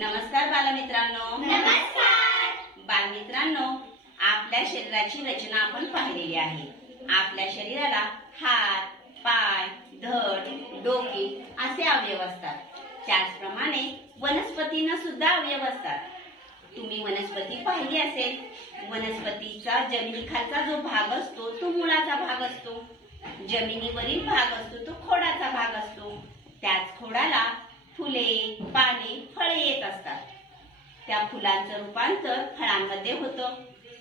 नमस्कार बालमित्रांनो. नमस्कार बालमित्रांनो, आपल्या शरीराची रचना आपण पाहिलेली आहे. आपल्या शरीराला हात, पाय, धड, डोके असे अवयव असतात. त्याचप्रमाणे वनस्पतींना सुद्धा अवयव असतात. तुम्ही वनस्पती पाहिली असेल. वनस्पतीचा जमिनीखालचा जो भाग असतो तो मुळाचा भाग असतो. जमिनीवरील भाग असतो तो खोडाचा भाग असतो. त्याच खोडाला फुले, पाने, फळे येत असतात. त्या फुलांचं रूपांतर फळांमध्ये होतं.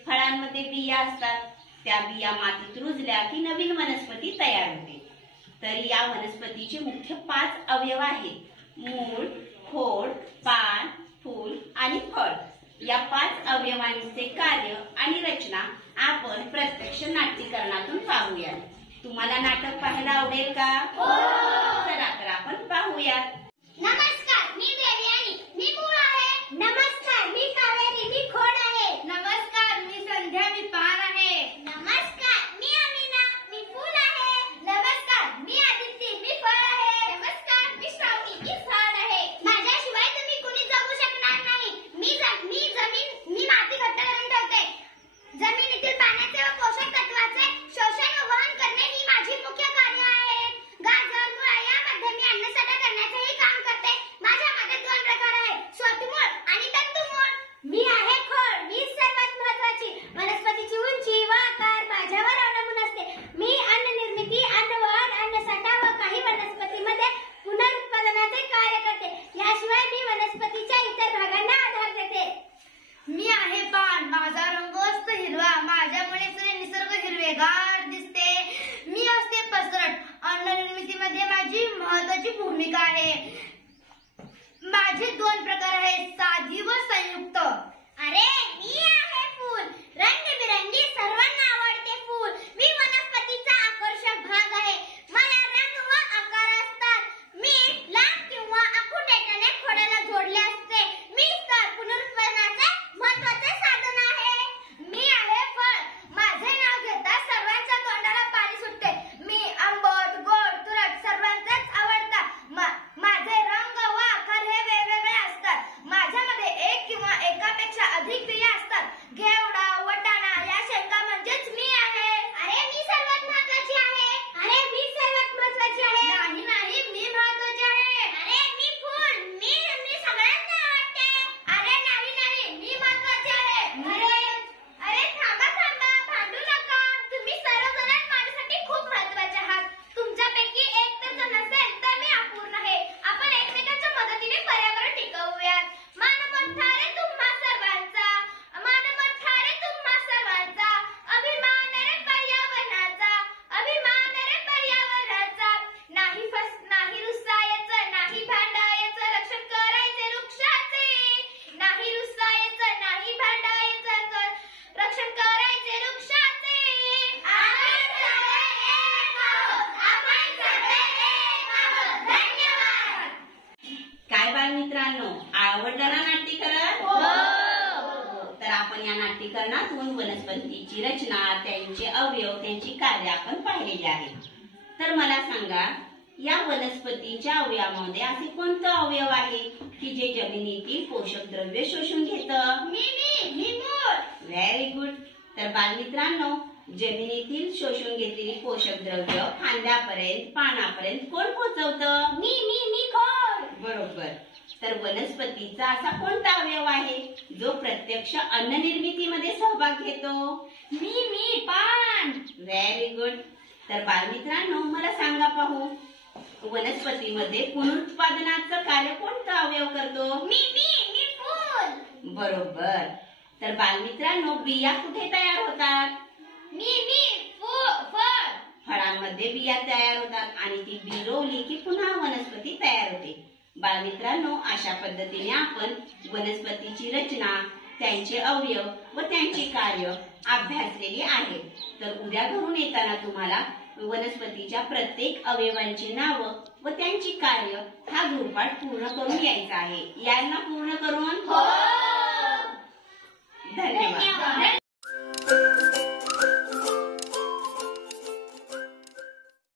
फळांमध्ये बिया असतात. त्या बिया मातीत रुजल्या की नवीन वनस्पती तयार होते. तर या वनस्पतीचे मुख्य 5 अवयव आहेत. मूळ, खोड, पान, फूल आणि फळ. या 5 अवयवांचे कार्य आणि रचना आपण प्रत्यक्ष नाट्यकरणातून पाहूया. तुम्हाला नाटक पाहायला आवडेल का? चला तर आपण पाहूयात. नमस्कार, मी देवयानी, मी मूळ आहे. नमस्कार, मी कावेरी, मी खोड आहे. नमस्कार, मी संध्या, मी पान आहे. नमस्कार, मी अमीना, मी फूल आहे. नमस्कार, मी आदिती, मी फळ आहे. नमस्कार, मी श्रावणी, मी झाड आहे. माझ्याशिवाय तुम्ही कुणी जगू शकणार नाही. मी माती घट्ट करून ठेवते. जमिनीतील पाण्याचे व पोषक तत्वाचे शोषण व वहन करणे ही माझी मुख्य कार्य आहेत. गाजर, मुळा यामध्ये मी अन्नसाठा करण्याचेही काम करते. माझ्यामध्ये 2 प्रकार आहेत, स्वतःमूळ आणि तंतुमूळ. मी आहे खोड. मी सर्वात महत्वाची. वनस्पतीची उंची व आकार माझ्यावर अवलंबून असते. मी अन्न निर्मिती, अन्न वाढ, अन्नसाठा व काही वनस्पतीमध्ये पुनरुत्पादनाचे कार्य करते. याशिवाय मी वनस्पतीच्या इतर भागांना आधार देते. मी आहे पान. माझा रंग असतो हिरवा. माझ्यामुळे निसर्ग हिरवेगार दिसते. मी असते पसरट. अन्न निर्मितीमध्ये माझी महत्वाची भूमिका आहे. माझे 2 प्रकार आहेत, साधी व संयुक्त. अरे, मी आहे फूल. रंगबिरंगी, सर्वांना आवडते फूल. मी वनस्पतीचा आकर्षक भाग आहे. मला रंग व आकार असतात. मी लांब किंवा आखूड देठाने खोडाला जोडले असते. मी तर पुनरुत्पादनाचे महत्वाचे साधन आहे. मी आहे फळ. माझे नाव घेता सर्वांच्या तोंडाला पाणी सुटते. मी आंबट, गोड, तुरट सर्वांचाच आवडता. माझे रंग व आकार हे वेगवेगळे असतात. माझ्यामध्ये 1 किंवा एकापेक्षा अधिक बिया असतात. घेवडा, वटाणा या शेंगा म्हणजेच मी आहे. अरे, मी सर्वात महत्वाची आहे. अरे, मी सर्वात महत्वाची आहे. नाही, मी महत्वाची आहे. अरे, मी फूल. मी सगळ्यांना आवडते. अरे, नाही, मी महत्वाची आहे. अरे, थांबा, भांडू नका. तुम्ही सर्वजण माझ्यासाठी खूप महत्वाचे आहात. तुमच्यापैकी एक तर नसेल तर मी अपूर्ण आहे. आपण एकमेकांच्या मदतीने पर्यावरण टिकवूयात. मानमोठा रे तुम्हा सर्वांचा, मानमोठा रे तुम्हा सर्वांचा, अभिमान रे पर्यावरणाचा, अभिमान रे पर्यावरणाचा. नाही रुसायचं, नाही भांडायचं, रक्षण करायचे वृक्षाचे. नाही रुसायचं, नाही भांडायचं, रक्षण करायचे वृक्षाचे. आपण सगळे एक आहोत. आपण सगळे एक आहोत. धन्यवाद. काय बालमित्रांनो, आवडलं ना नाट्यकरण? तर आपण या नाट्यकरणातून वनस्पतीची रचना, त्यांचे अवयव, त्यांची कार्य आपण पाहिलेली आहेत. तर मला सांगा, या वनस्पतीच्या अवयवामध्ये असे कोणतं अवयव आहे की जे जमिनीतील पोषक द्रव्य शोषून घेतं? मी मूळ. Very good. तर बालमित्रांनो, जमिनीतील शोषून घेतलेली पोषक द्रव्य फांद्यापर्यंत, पानापर्यंत कोण पोहोचवतं? मी खोड. बरोबर. तर वनस्पतीचा असा कोणता अवयव आहे जो प्रत्यक्ष अन्न निर्मितीमध्ये सहभाग घेतो? मी पान. Very good. तर बालमित्रांनो, मला सांगा पाहू, वनस्पतीमध्ये पुनरुत्पादनाचं कार्य कोणतं अवयव करतो? मी फूल. बरोबर. तर बालमित्रांनो, बिया कुठे तयार होतात? फळ. फळांमध्ये बिया तयार होतात आणि ती बी रोवली की पुन्हा वनस्पती तयार होते. बालमित्रांनो, अशा पद्धतीने आपण वनस्पतीची रचना, त्यांचे अवयव व त्यांची कार्य अभ्यासलेली आहे. तर उद्या घरून येताना तुम्हाला वनस्पतीच्या प्रत्येक अवयवांची नावं व त्यांची कार्य हा गृहपाठ पूर्ण करून यायचा आहे. यांना पूर्ण करून हो. धन्यवाद.